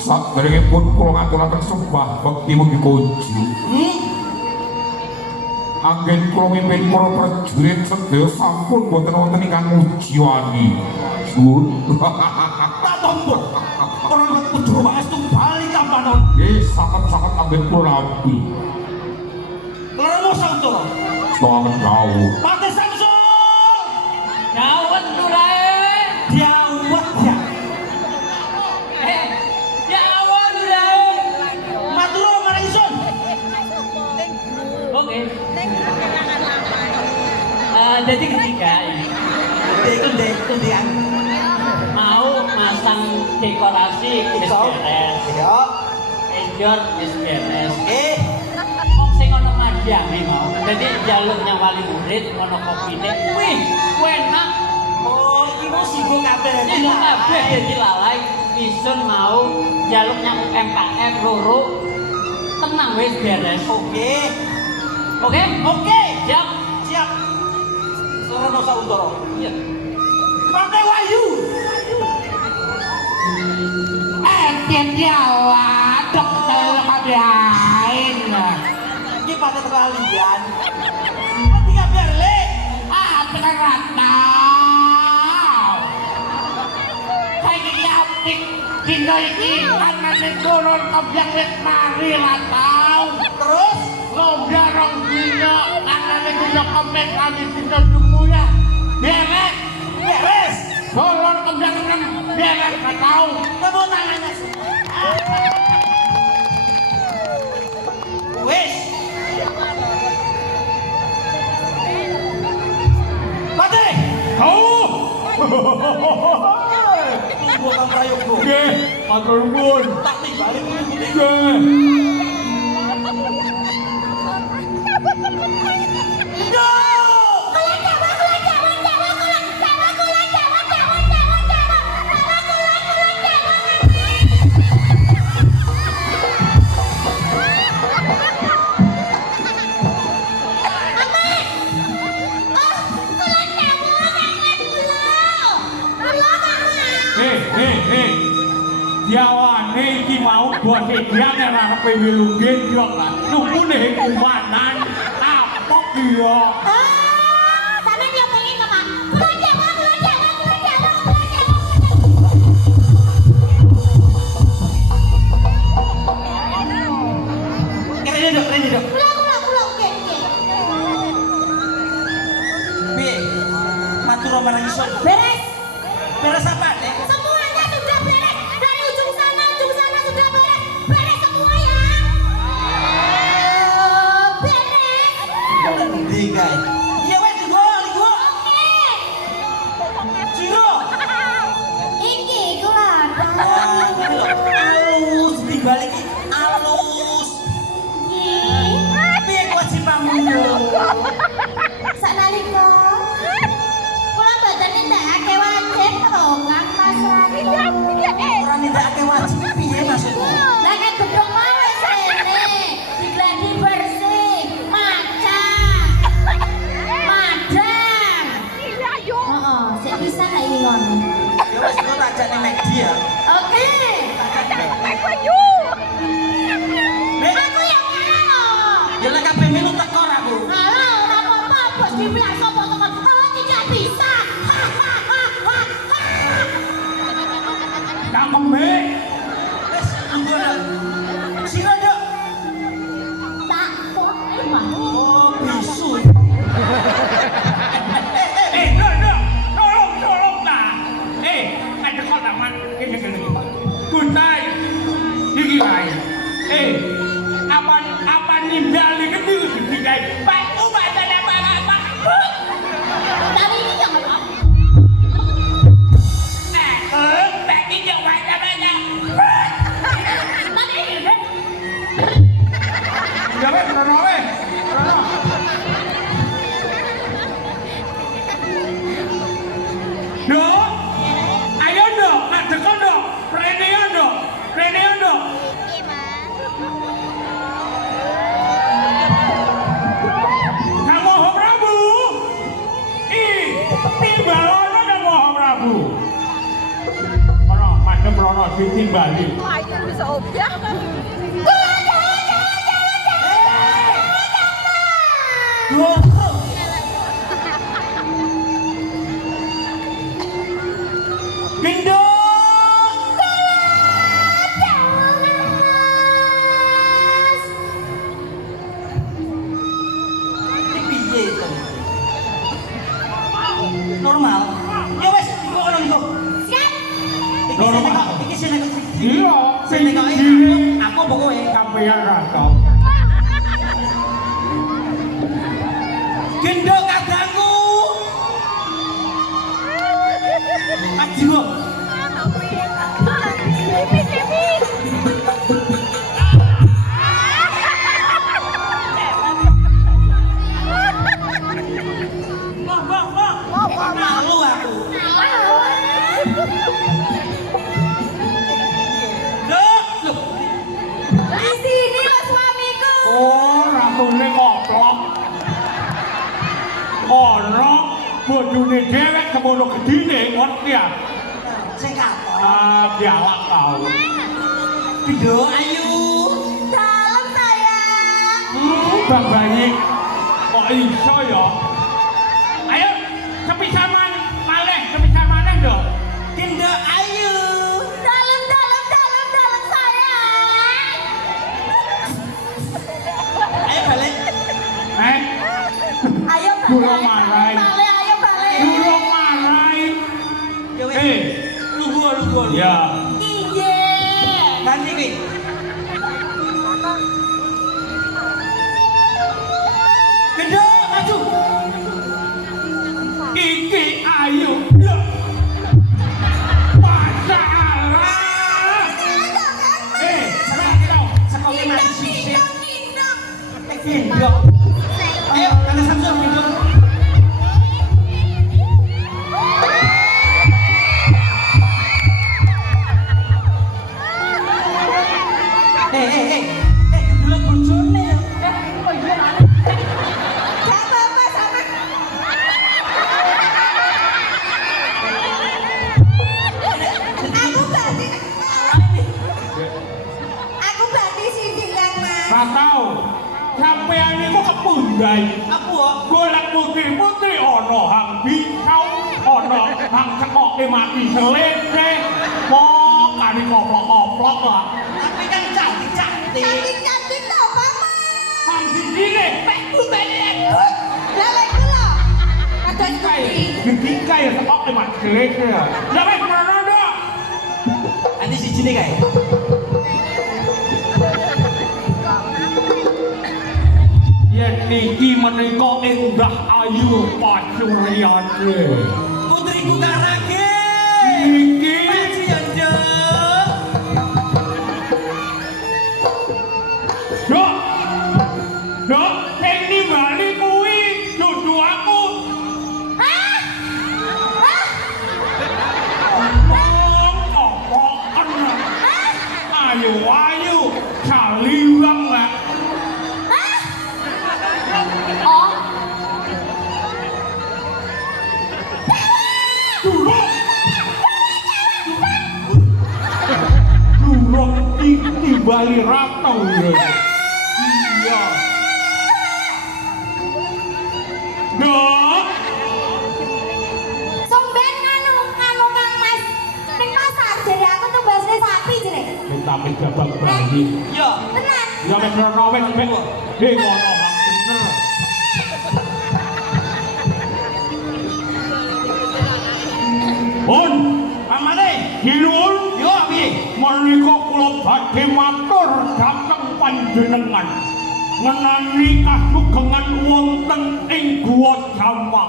Saderengipun kula ngaturaken sembah bekti mugi kunci. Anggen kula mimpin para prajurit sedaya sampun boten wonten ingkang mujiwani. Sun. Patompun. Para Putra Wastu bali kampanon. Nggih, sanget-sanget anggen kula nampi. Loro sautara. Sanget dawuh. Pati Samsul. Dawet nurae. Diawet ya. Dawet nurae. Matur marang ingsun. Oke. Jadi ketiga ini Kendian. mau masang dekorasi wis beres. Ya. Indoor wis beres. Wong Sing ana madyange mau. Dadi jaluk nyang wali murid ana kopine. Wih, enak. oh, iki mau singgung kabeh. Ini kabeh dadi lalai. Isun mau jaluk nyang MKM loro. Tenang wis beres. Oke. Oke? Oke. Siap. Siap. Loro sautara. Iya. Pati Wayu. Enten Jawa dokter kabehain. Iki pati terlalian. Pati kabeh le. Tekan rata. Saiki apik dina iki anane turun kebyang wis mari latau. Terus Lomba rong dina anane dina kemis kali dina Jumu ya. Beres. beres. Turun kebyang beres latau. Tepuk tangannya. Wis. Pati. Oh! Tunggu Kang Prayogo. Nggih, matur nuwun. Tak timbali kuwi. Nggih. Yo! Jawane iki mau bose dia ngarepe wilungge yo kan. Numpune kumanan. Apok yo. Rene dok. Piye? Matur marang ingsun. Beres. Beres apa, Dek? Semuanya sudah beres. Dari ujung sana sudah beres. Beres semua ya. Beres. Ndi kae? Iya wes digo. Ciro. Iki kelar. Alus timbali iki alus. Piye kewajibanmu yo? Sanalika kula mboten nindakake wajib lho Kang Mas Ratu. Ora nindakake wajib piye maksudmu? Lah kan gedung mau wis rene, digladi bersih, macang. Madang. Heeh, sik bisa ta iki ngono. Ya wes kok tak ajak ning media. Oke. Nek Aku yang ngono. ya lek kabeh melu teko ra, Bu. Alah, ora apa-apa, bos dibilang sapa teman. Oh, tidak bisa. Cangkeme. Wes tunggu ora. Sira, Dok. Tak kok emang. Oh, bisu. No. Tolong ta. Ada kok taman. Gini. Kuntai. Iki wae. Apa nimbali gede kae. Pak, ubatan apa? Dari ini yang apa? Pak iki wae namanya. Tadi ini. Ya wes, rono wes. Dok, ayo dok, adekon dok, Reneo dok. Kamu Maha Prabu. Timbalono dan Maha Prabu. Ono macam rono sisi Bali. Ayo bisa obyek. Gendong. Ini piye to? Normal. Ya wes, iku ono iku. Siap. Iki sing nek Iya, sing nek aku pokoke sampeyan rasa. gendong kadangku. Ajiwo. Malu aku. Dok, loh. Di sini loh suamiku. Oh, ratune koplok. Ono bojone dhewek kemono gedine ngerti ya. Sing katon. Ah, biawak kau. Gendong ayu. Dalam sayang. Bang bayi kok iso ya? Ayo, kepisah maneh dong. Gendong ayu. Dalam sayang. Ayo balik. Ayo Durung marai. Ayo balik. Durung marai. Ya wes. Lugu. Ya. Iya. Ganti kuwi. Gendong maju. Iki ayu. Ya. Masalah. Sekarang kita. Sekolah mati sisik. Gendong. Gendong. Ayo, kata Samsul gendong. Dulu bojone ya. Gak apa-apa sama. Aku ganti sini kan mas. Gak tau. Sampean niku kepundai. Apa kok? Golek putri ono hang bikau, ono hang cekoke mati selete. Kok kali koplok-koplok lah. Tapi kan cantik-cantik. Cantik tau mas. Hang sini. Lele kelo. Ada seperti. Dikai cekoke mati selete. Sampai kemana dah? Nanti si Jini kayak. Yen niki menika endah ayu pasuryane. Putriku karage. Niki Maju ya, Dok. Dok, sing nimbali kuwi dudu aku. Kok ayu saliwang lah. Oh. Durung timbali ratau ya. Iya. Dok, Sumben nganu Kang Mas. Ning pasar jadi aku tuh basne sapi jere. minta jabang bayi. Yo. Tenan. Ya wis ora wis hei ngono Bang, bener. Pun, Pamane. Kinul, Yo piye? menika kula badhe matur dhateng panjenengan ngenani kasugengan wonten ing Guwa Jawa.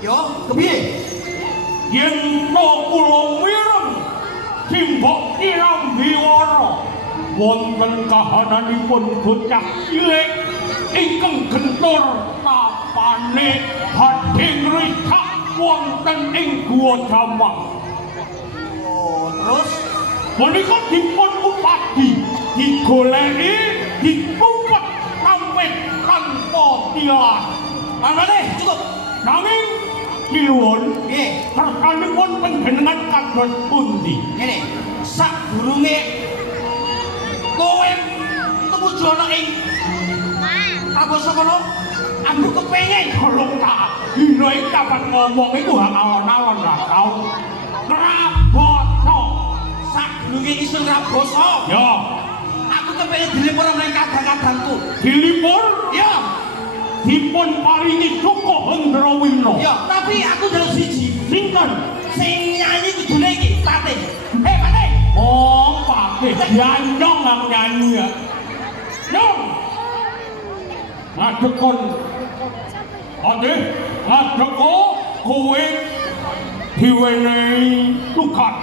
Yo, kepiye? Yen to kula mireng simbok Irambiwara wonten kahananipun bocah cilik ingkang gentur tapane badhe ngrisak wonten ing Guwa Jawa. Oh, terus Menika dipun upadi, digoleki, ditumpet sampai tanpa tilas. Pamane cukup. Nanging Kiluan, Nggih, kersanipun panjenengan kados pundi? ngene. Sadurunge kowe tumuju ana ing Prabowo kono, aku kepengin Tolong tak, dino iki kapan ngomong iku hak alon-alon ra tau. Prabowo, sadurunge isul Raboso. ya, Aku kepengin dilipur nang kadang-kadangku. dilipur Ya, dipun paringi cukup Hendrawina. ya, tapi aku njaluk siji. Sinten? Sing nyanyi kudune iki, Pate. Pate. Oh, Pak, dianyong nang nyanyi ya. Nyong! Ngadekon. Ade, ngadeko kowe diwenehi tugas.